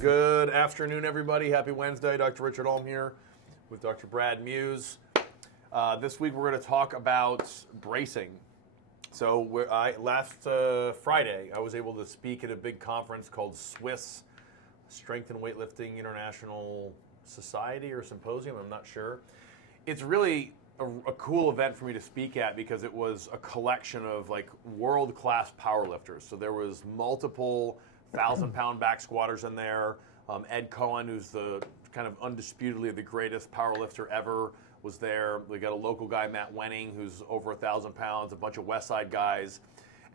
Good afternoon, everybody. Happy Wednesday. Dr. Richard Ulm here with Dr. Brad Muse. This week we're going to talk about bracing. So last Friday I was able to speak at a big conference called Swiss Strength and Weightlifting International Society or Symposium, I'm not sure. It's really a cool event for me to speak at because it was a collection of like world-class powerlifters. So there was multiple 1,000-pound back squatters in there. Ed Cohen, who's the kind of undisputedly the greatest powerlifter ever, was there. We got a local guy, Matt Wenning, who's over 1,000 pounds, a bunch of West Side guys.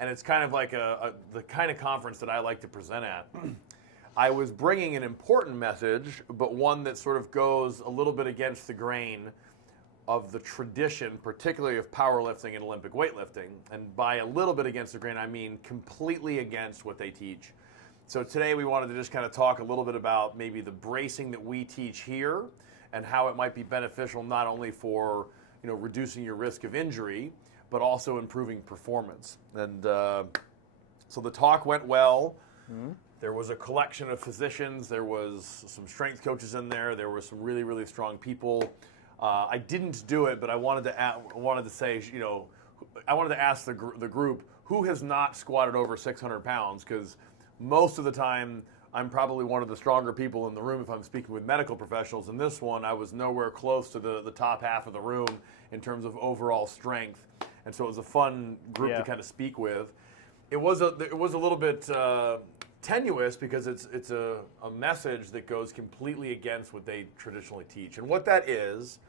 And it's kind of like the kind of conference that I like to present at. I was bringing an important message, but one that sort of goes a little bit against the grain of the tradition, particularly of powerlifting and Olympic weightlifting. And by a little bit against the grain, I mean completely against what they teach. So today we wanted to just kind of talk a little bit about maybe the bracing that we teach here and how it might be beneficial not only for reducing your risk of injury, but also improving performance. And so the talk went well. Mm-hmm. There was a collection of physicians. There was some strength coaches in there. There were some really, really strong people. I didn't do it, but I wanted to say, I wanted to ask the group who has not squatted over 600 pounds, because most of the time I'm probably one of the stronger people in the room if I'm speaking with medical professionals. In this one, I was nowhere close to the top half of the room in terms of overall strength, and so it was a fun group to kind of speak with. It was a little bit tenuous because it's a message that goes completely against what they traditionally teach. And what that is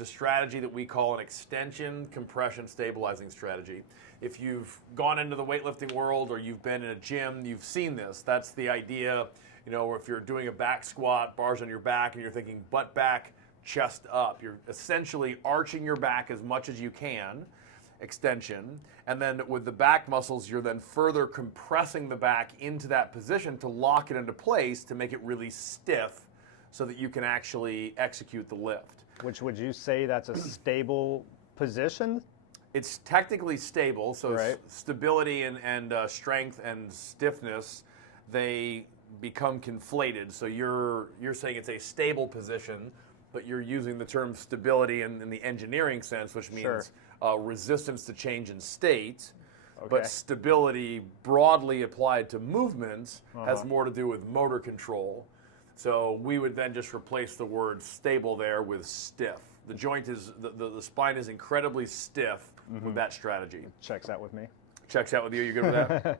a strategy that we call an extension compression stabilizing strategy. If you've gone into the weightlifting world or you've been in a gym, you've seen this. That's the idea, or if you're doing a back squat, bars on your back, and you're thinking butt back, chest up. You're essentially arching your back as much as you can, extension, and then with the back muscles, you're then further compressing the back into that position to lock it into place to make it really stiff so that you can actually execute the lift. Which would you say that's a stable position? It's technically stable, so right. Stability and strength and stiffness, they become conflated. So you're saying it's a stable position, but you're using the term stability in the engineering sense, which means resistance to change in state. Okay. But stability broadly applied to movements has more to do with motor control. So we would then just replace the word stable there with stiff. The joint is, the spine is incredibly stiff with that strategy. Checks out with me. Checks out with you. You're good with that?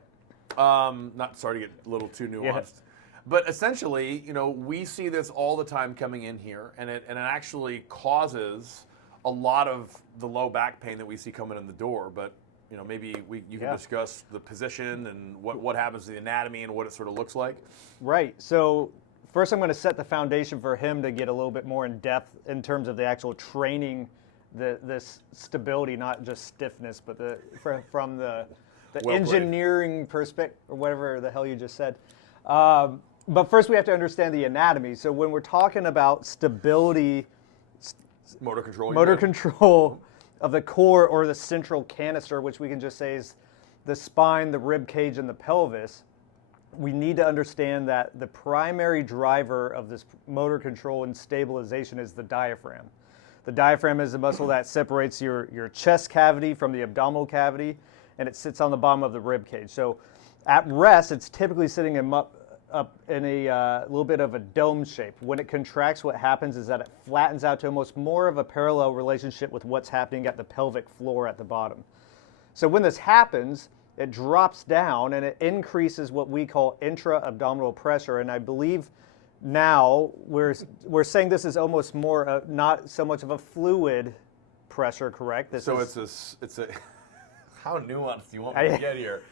Not sorry to get a little too nuanced. Yeah. But essentially, we see this all the time coming in here, and it actually causes a lot of the low back pain that we see coming in the door. But maybe you can discuss the position and what happens to the anatomy and what it sort of looks like. Right. So first, I'm going to set the foundation for him to get a little bit more in depth in terms of the actual training, this stability, not just stiffness, but from the engineering perspective, or whatever the hell you just said. But first, we have to understand the anatomy. So when we're talking about stability, motor control of the core or the central canister, which we can just say is the spine, the rib cage, and the pelvis, we need to understand that the primary driver of this motor control and stabilization is the diaphragm. The diaphragm is the muscle that separates your chest cavity from the abdominal cavity, and it sits on the bottom of the rib cage. So at rest, it's typically sitting up in a little bit of a dome shape. When it contracts, what happens is that it flattens out to almost more of a parallel relationship with what's happening at the pelvic floor at the bottom. So when this happens, it drops down and it increases what we call intra-abdominal pressure. And I believe now we're saying this is almost more not so much of a fluid pressure, correct? It's a how nuanced do you want me to get here?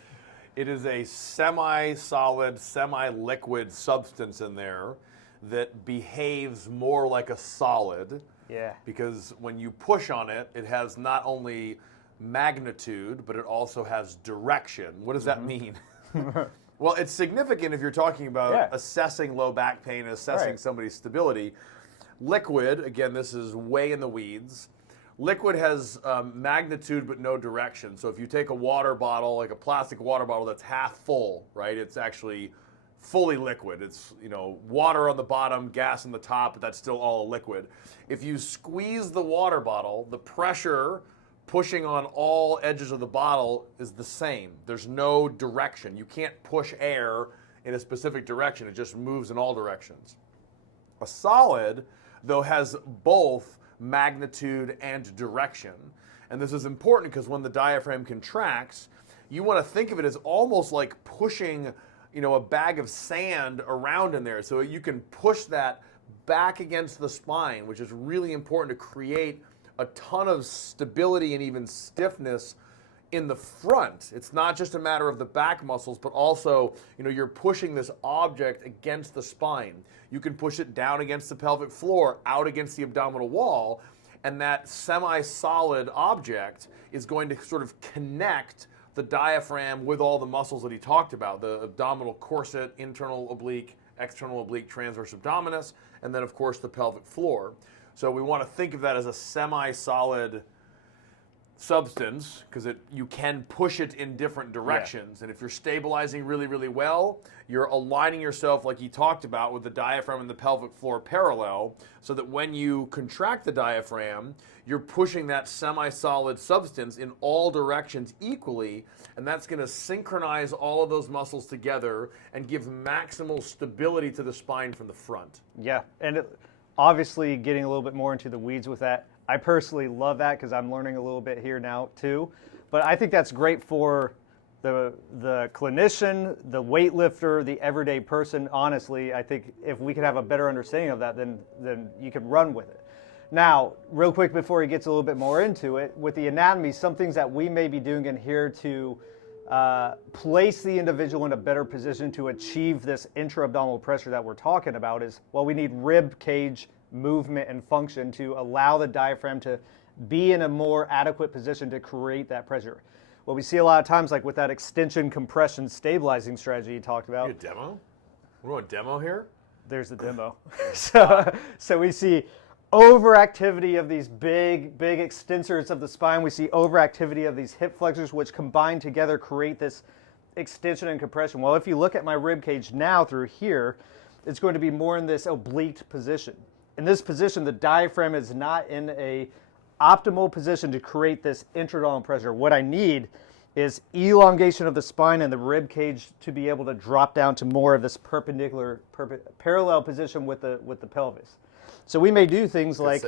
It is a semi-solid, semi-liquid substance in there that behaves more like a solid. Yeah. Because when you push on it, it has not only magnitude, but it also has direction. What does that mean? Well, it's significant if you're talking about assessing low back pain, assessing somebody's stability. Liquid, again, this is way in the weeds. liquid has magnitude but no direction. So if you take a water bottle, like a plastic water bottle that's half full, right? It's actually fully liquid. It's, water on the bottom, gas on the top, but that's still all a liquid. If you squeeze the water bottle, the pressure pushing on all edges of the bottle is the same. There's no direction. You can't push air in a specific direction. It just moves in all directions. A solid, though, has both magnitude and direction. And this is important because when the diaphragm contracts, you want to think of it as almost like pushing, a bag of sand around in there. So you can push that back against the spine, which is really important to create a ton of stability and even stiffness in the front. It's not just a matter of the back muscles, but also, you're pushing this object against the spine. You can push it down against the pelvic floor, out against the abdominal wall, and that semi-solid object is going to sort of connect the diaphragm with all the muscles that he talked about, the abdominal corset, internal oblique, external oblique, transverse abdominis, and then, of course, the pelvic floor. So we want to think of that as a semi-solid substance because you can push it in different directions. And if you're stabilizing really, really well, you're aligning yourself, like he talked about, with the diaphragm and the pelvic floor parallel, so that when you contract the diaphragm, you're pushing that semi-solid substance in all directions equally, and that's going to synchronize all of those muscles together and give maximal stability to the spine from the front. Yeah, and obviously getting a little bit more into the weeds with that. I personally love that because I'm learning a little bit here now too. But I think that's great for the clinician, the weightlifter, the everyday person. Honestly, I think if we could have a better understanding of that, then you can run with it. Now, real quick before he gets a little bit more into it, with the anatomy, some things that we may be doing in here to place the individual in a better position to achieve this intra-abdominal pressure that we're talking about is, well, we need rib cage movement and function to allow the diaphragm to be in a more adequate position to create that pressure. What we see a lot of times, like with that extension compression stabilizing strategy you talked about. You a demo? We're doing a demo here? There's the demo. So we see overactivity of these big extensors of the spine. We see overactivity of these hip flexors, which combined together create this extension and compression. Well, if you look at my rib cage now through here, it's going to be more in this oblique position. In this position, the diaphragm is not in a optimal position to create this intra-abdominal pressure. What I need is elongation of the spine and the rib cage to be able to drop down to more of this parallel position with the pelvis. So we may do things like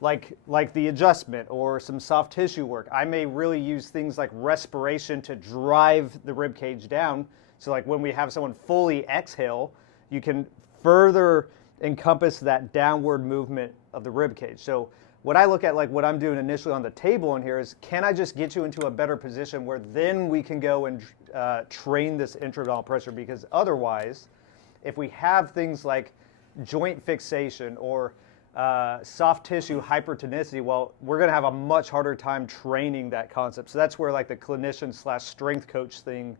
the adjustment or some soft tissue work. I may really use things like respiration to drive the rib cage down. So like when we have someone fully exhale, you can further encompass that downward movement of the rib cage. So what I look at, like what I'm doing initially on the table in here, is can I just get you into a better position where then we can go and train this intra-abdominal pressure? Because otherwise, if we have things like joint fixation or soft tissue hypertonicity, well, we're going to have a much harder time training that concept. So that's where like the clinician / strength coach thing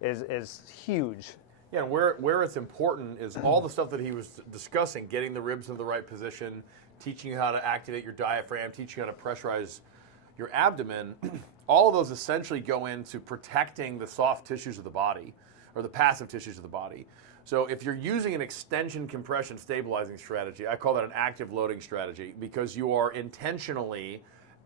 is huge. Yeah, and where it's important is all the stuff that he was discussing, getting the ribs in the right position, teaching you how to activate your diaphragm, teaching you how to pressurize your abdomen. All of those essentially go into protecting the soft tissues of the body, or the passive tissues of the body. So if you're using an extension compression stabilizing strategy, I call that an active loading strategy, because you are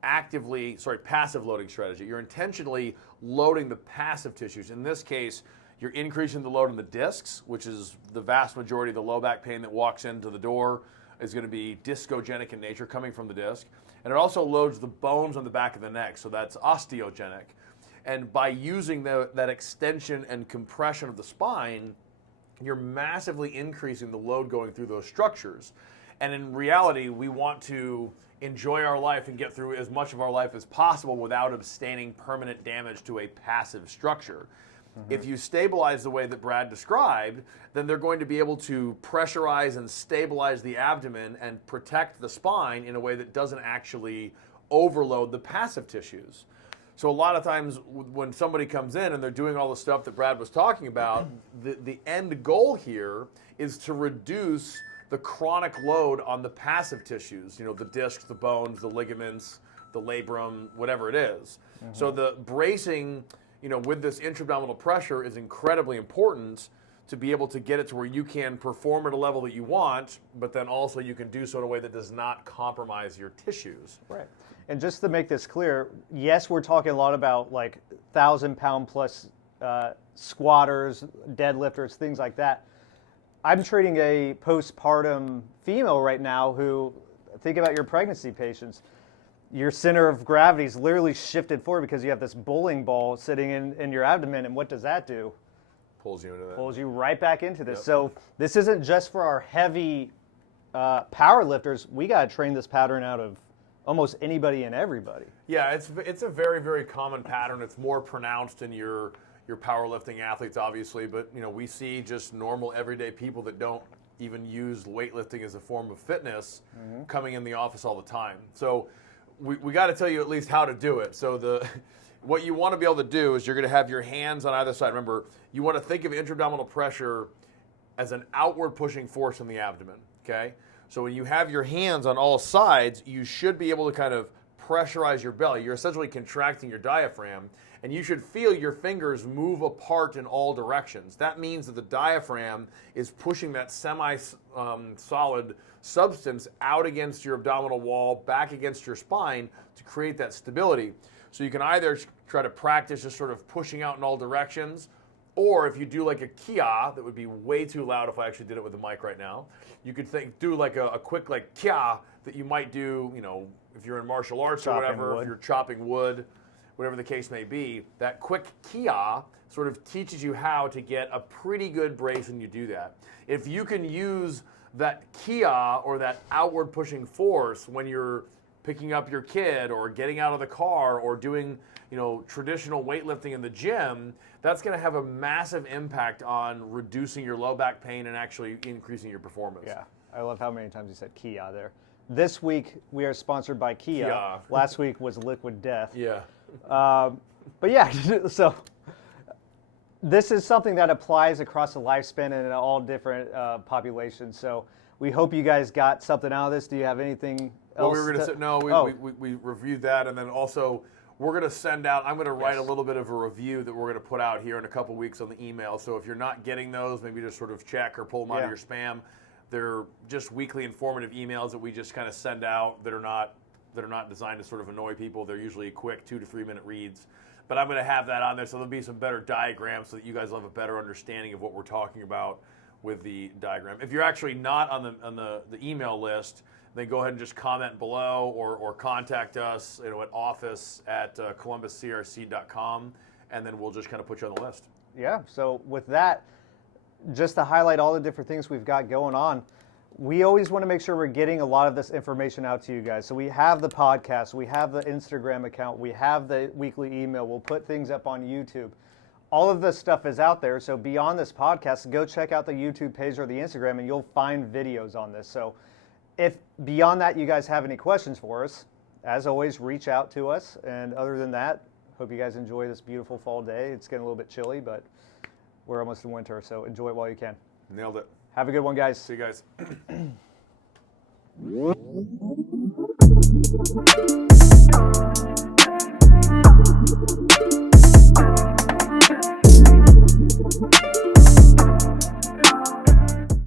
passive loading strategy. You're intentionally loading the passive tissues. In this case, you're increasing the load on the discs, which is the vast majority of the low back pain that walks into the door is going to be discogenic in nature, coming from the disc. And it also loads the bones on the back of the neck, so that's osteogenic. And by using that extension and compression of the spine, you're massively increasing the load going through those structures. And in reality, we want to enjoy our life and get through as much of our life as possible without sustaining permanent damage to a passive structure. Mm-hmm. If you stabilize the way that Brad described, then they're going to be able to pressurize and stabilize the abdomen and protect the spine in a way that doesn't actually overload the passive tissues. So a lot of times when somebody comes in and they're doing all the stuff that Brad was talking about, the end goal here is to reduce the chronic load on the passive tissues, the discs, the bones, the ligaments, the labrum, whatever it is. So the bracing, with this intra-abdominal pressure is incredibly important to be able to get it to where you can perform at a level that you want, but then also you can do so in a way that does not compromise your tissues. Right. And just to make this clear, yes, we're talking a lot about like 1,000-pound plus squatters, deadlifters, things like that. I'm treating a postpartum female right now who, think about your pregnancy patients. Your center of gravity is literally shifted forward because you have this bowling ball sitting in your abdomen, and what does that do? Pulls you into that. Pulls you right back into this. Yep. So this isn't just for our heavy power lifters. We got to train this pattern out of almost anybody and everybody. Yeah, it's a very, very common pattern. It's more pronounced in your powerlifting athletes, obviously, but we see just normal everyday people that don't even use weightlifting as a form of fitness coming in the office all the time. So we got to tell you at least how to do it. So what you want to be able to do is you're going to have your hands on either side. Remember, you want to think of intra-abdominal pressure as an outward pushing force in the abdomen, okay? So when you have your hands on all sides, you should be able to kind of pressurize your belly. You're essentially contracting your diaphragm, and you should feel your fingers move apart in all directions. That means that the diaphragm is pushing that semi-solid substance out against your abdominal wall, back against your spine to create that stability. So you can either try to practice just sort of pushing out in all directions, or if you do like a kia, that would be way too loud if I actually did it with the mic right now. You could do like a quick like kia that you might do, if you're in martial arts or whatever, if you're chopping wood, whatever the case may be. That quick kia sort of teaches you how to get a pretty good brace when you do that. If you can use that kia or that outward pushing force when you're picking up your kid or getting out of the car or doing traditional weightlifting in the gym, that's going to have a massive impact on reducing your low back pain and actually increasing your performance. Yeah, I love how many times you said Kia there. This week we are sponsored by Kia. Last week was Liquid Death. Yeah. But yeah, so this is something that applies across the lifespan and in all different populations. So we hope you guys got something out of this. Do you have anything else? Well, we reviewed that, and then also we're going to send out, I'm going to write a little bit of a review that we're going to put out here in a couple weeks on the email. So if you're not getting those, maybe just sort of check or pull them out of your spam. They're just weekly informative emails that we just kind of send out that are not designed to sort of annoy people. They're usually quick 2 to 3 minute reads. But I'm going to have that on there, so there'll be some better diagrams so that you guys will have a better understanding of what we're talking about with the diagram. If you're actually not on the email list, then go ahead and just comment below or contact us at office@columbuscrc.com, and then we'll just kind of put you on the list. Yeah, so with that, just to highlight all the different things we've got going on, we always want to make sure we're getting a lot of this information out to you guys. So we have the podcast, we have the Instagram account, we have the weekly email, we'll put things up on YouTube. All of this stuff is out there, so beyond this podcast, go check out the YouTube page or the Instagram and you'll find videos on this. So if beyond that you guys have any questions for us, as always, reach out to us. And other than that, hope you guys enjoy this beautiful fall day. It's getting a little bit chilly, but we're almost in winter, so enjoy it while you can. Nailed it. Have a good one, guys. See you guys.